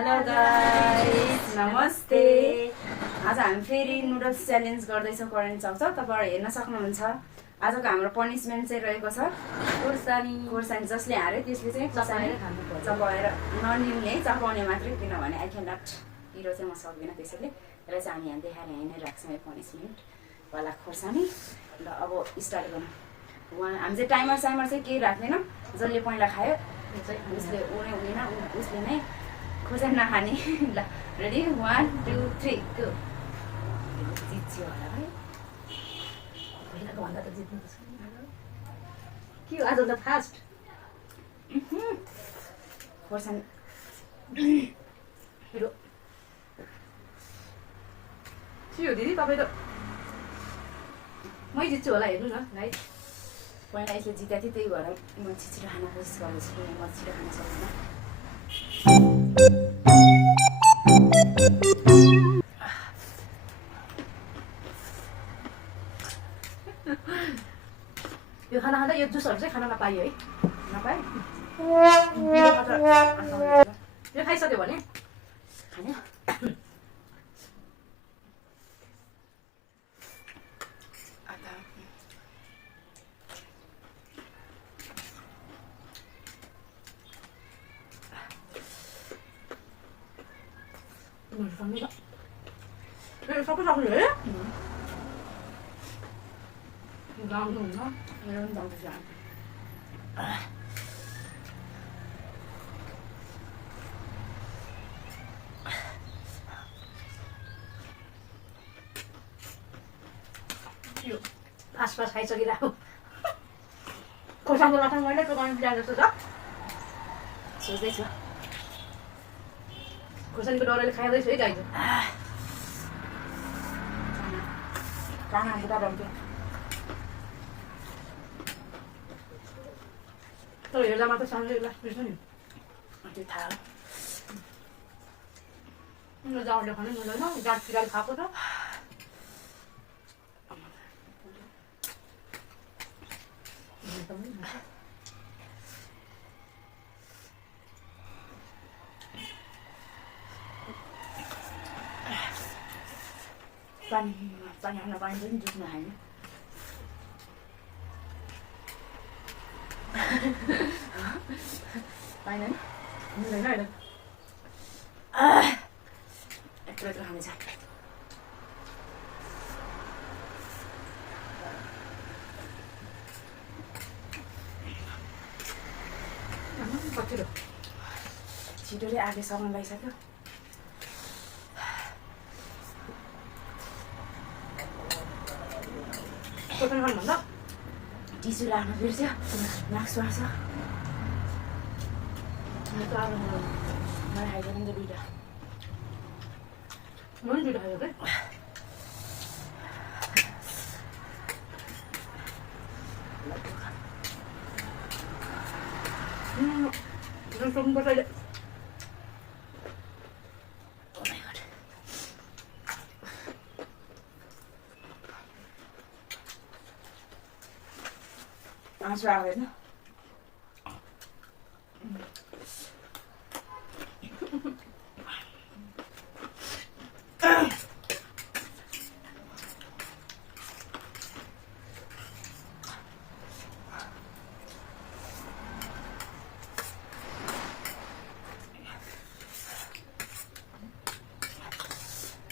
Hello guys, नमस्ते। आज हामी फेरि नुडल्स च्यालेन्ज गर्दैछौँ करेन्ट चाउचा। तपाईहरु हेर्न सक्नुहुन्छ। आजको हाम्रो पनिसमेन्ट चाहिँ रहेको छ खोर्सानी जसले हारे त्यसले चाहिँ चपाएर ननिल्ने चपाउने मात्रै, किनभने आई क्यान नट पिरो चाहिँ म सक्दिनँ, त्यसैले यसलाई चाहिँ हामी यहाँ देखाएर यहीँ नै राख्छौँ। पनिसमेन्ट वाला खोर्सानी। ल अब स्टार्ट गरौँ। हामी चाहिँ टाइमर चाहिँ केही राख्दैनौँ। जसले पहिला खायो उसले उसले नै खोर्सानी नखाने। ल रेडी 1 2 3 गो। जित्यो होला है। पहिलाको भन्दा त जित्नु त छैन के हो आज त फास्ट खोर्सानी मेरो के हो दिदी तपाईँ त मै जित्छु होला, हेर्नु न गाइस। पहिला यसले जितेको थिएँ, त्यही भएर म छिटो खान कोसिस गर्दैछु, किनभने म छिटो खान सक्दिनँ। यो खाना खाँदा यो जुसहरू चाहिँ खान नपाइयो है, नपाए यो खाइसक्यो भने खाने सबै सक्नु है। गाउँनु हुन्छ मेरो पनि जाउँदैछ। यो फास्ट खाइसकिरहेको खोर्सानीको लथाङ मैले चोकाउनु बिहा जस्तो छ। सोच्दैछु खोर्सानीको डरले खाँदैछु है गाई। खाना बुढा रम्थ्यो तर हेर्दामा त सानो ग्लास पिर्छ नि, त्यो थाहा मेरो जाउँले खानु मिल्दैन। गाँठ पिराले खाएको छ। पानी खान पाइन्छ नि, जुस नखाने। पाइन नि, मिल्दैन होइन। यत्रो खाने छ। कतिलो छिटोले आगेसम्म लगाइसक्यो। खोर्सानी खानु भन्दा टिस्यु राख्नु बिर्स्यो, नाक स्वार्छ। मलाई खाइदिनु नि त दुइटा। म पनि दुइटा खायो क्या। सक्नुपर्छ अहिले। आँसु आउँदैन।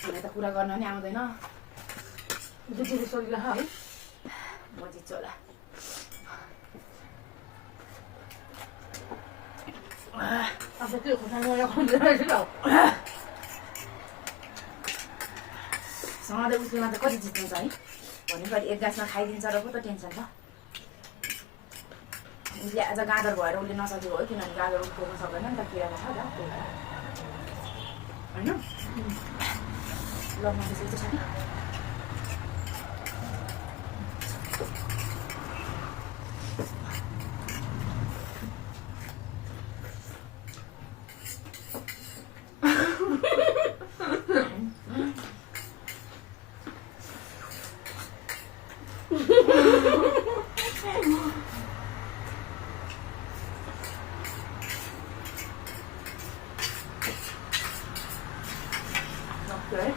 मलाई त कुरा गर्न नि आउँदैन। जित्नु सकिरहेको है। म जित्छु होला। अब त्यो खोर्सानी मैले खाँदै रहेछु त। सधैँ उसले मात्र कति जित्नुहुन्छ है भनेको, एक गाँसमा खाइदिन्छ र पो त टेन्सन छ। उसले आज गाजर भएर उसले नसकेको हो, किनभने गाजर उठ्नु सक्दैन नि त, किरा खान्छ होइन। ल म त्यसै छ नि। है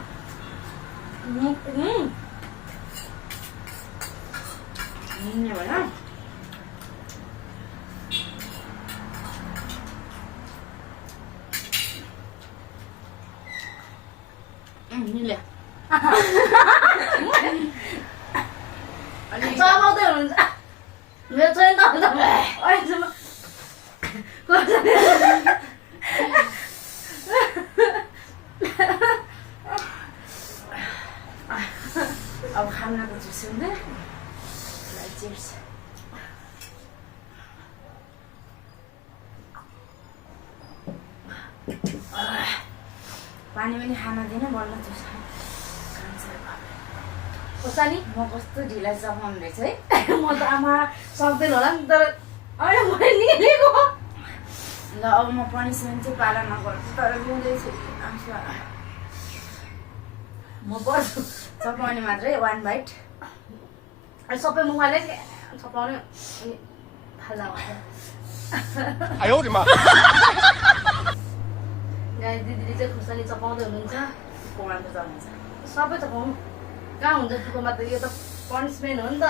भन मिल्यो चबाउँदै हुनुहुन्छ मेरो छोरी त अहिलेसम्म अब खानाको जुस हुँदै चिप्स पानी पनि खान दिनु बल्ल जुस खोर्सानी म कस्तो ढिला चपाउनु रहेछ है म त आमा सक्दैन होला नि तर अहिले मैले निलेको ल अब म पनिसमेन्ट चाहिँ पालना गर्छु तर लिँदैछु आफू म गर्छु चपाउने मात्रै 1 बाइट अनि सबै मुखले चपाउने अनि फाल्दा भयो 哎呦我的妈！ गाई दिदीले चाहिँ खुर्सानी चपाउँदै हुनुहुन्छ पोमा त चलाउँछ सबै चपाउनु कहाँ हुन्छ दुःखमा त यो त पनिसमेन्ट हो नि त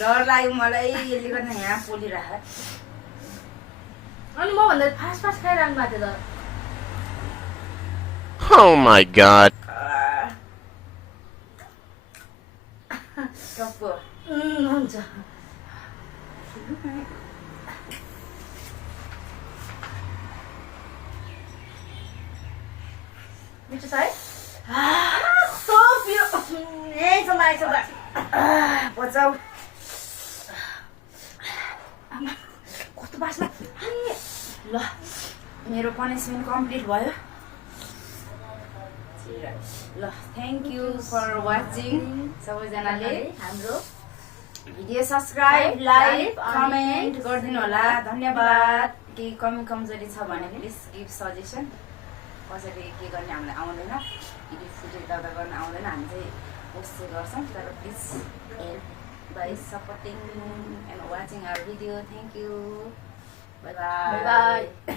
डर लाग्यो मलाई यसले गर्दा यहाँ पोलिराख अनि म भन्दा फास्ट फास्ट खाइरहनु भएको थियो त Oh my god. टप्पो हुन्छ मिठो छ है कस्तो पिरो यहीँ लागेको छ बचाउ कस्तो बास्ना ल मेरो पनिसमेन्ट कम्प्लिट भयो ल थ्याङ्क यू फर वाचिङ सबैजनाले हाम्रो भिडियो सब्सक्राइब लाइक कमेन्ट गरिदिनु होला धन्यवाद केही कमी कमजोरी छ भने प्लिज गिभ सजेसन कसरी के गर्ने हामीलाई आउँदैन एडिट सिडिट गर्दा गर्न आउँदैन हामी चाहिँ पोस्ट चाहिँ गर्छौँ तर please help by supporting and watching our video thank you bye bye by